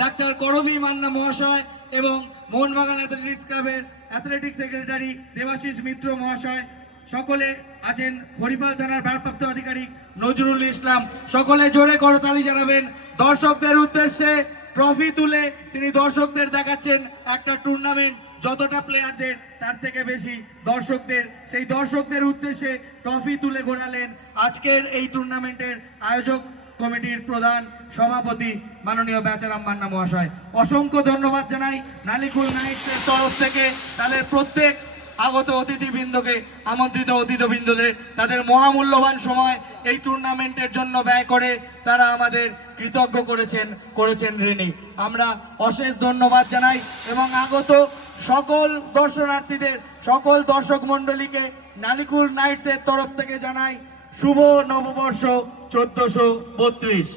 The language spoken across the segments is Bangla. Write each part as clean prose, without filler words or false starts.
ডাক্তার করবী মান্না মহাশয় এবং মোহনবাগান অ্যাথলেটিক্স ক্লাবের অ্যাথলেটিক্স সেক্রেটারি দেবাশিস মিত্র মহাশয়, সকলে আছেন হরিপাল থানার ভারপ্রাপ্ত আধিকারিক নজরুল ইসলাম, সকলে জোরে করতালি জানাবেন। দর্শকদের উদ্দেশ্যে ট্রফি তুলে তিনি দর্শকদের দেখাচ্ছেন একটা টুর্নামেন্ট যতটা প্লেয়ারদের তার থেকে বেশি দর্শকদের, সেই দর্শকদের উদ্দেশ্যে ট্রফি তুলে ঘোরালেন আজকের এই টুর্নামেন্টের আয়োজক কমিটির প্রধান সভাপতি মাননীয় বেচারাম মান্না মহাশয়। অসংখ্য ধন্যবাদ জানাই নালিকুল নাইটসের তরফ থেকে তাদের প্রত্যেক আগত অতিথিবৃন্দকে, আমন্ত্রিত অতিথিবৃন্দদের তাদের মহামূল্যবান সময় এই টুর্নামেন্টের জন্য ব্যয় করে তারা আমাদের কৃতজ্ঞ করেছেন ঋণী। আমরা অশেষ ধন্যবাদ জানাই এবং আগত সকল দর্শনার্থীদের, সকল দর্শক মণ্ডলীকে নালিকুল নাইটসের তরফ থেকে জানাই শুভ নববর্ষ 1432।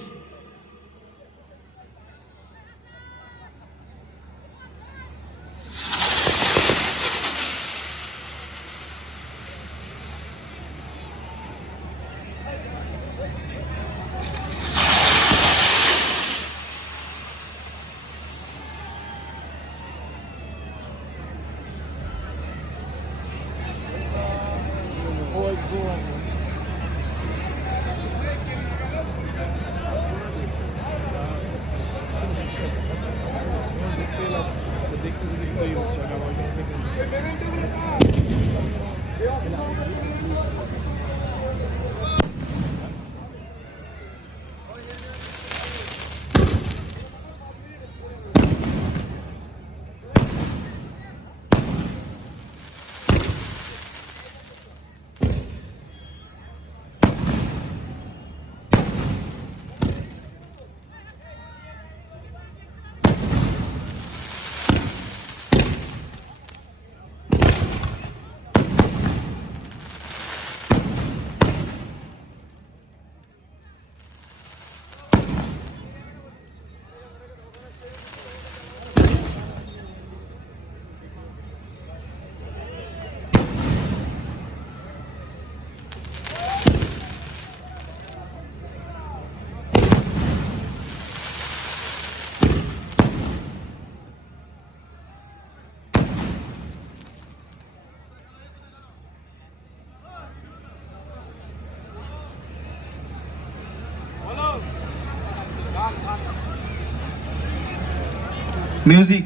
মিউজিক।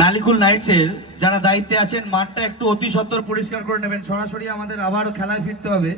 নালিকুল নাইটসের যারা দায়িত্বে আছেন মাঠটা একটু অতি সত্বর পরিষ্কার করে নেবেন, সরাসরি আমাদের আবারও খেলায় ফিরতে হবে।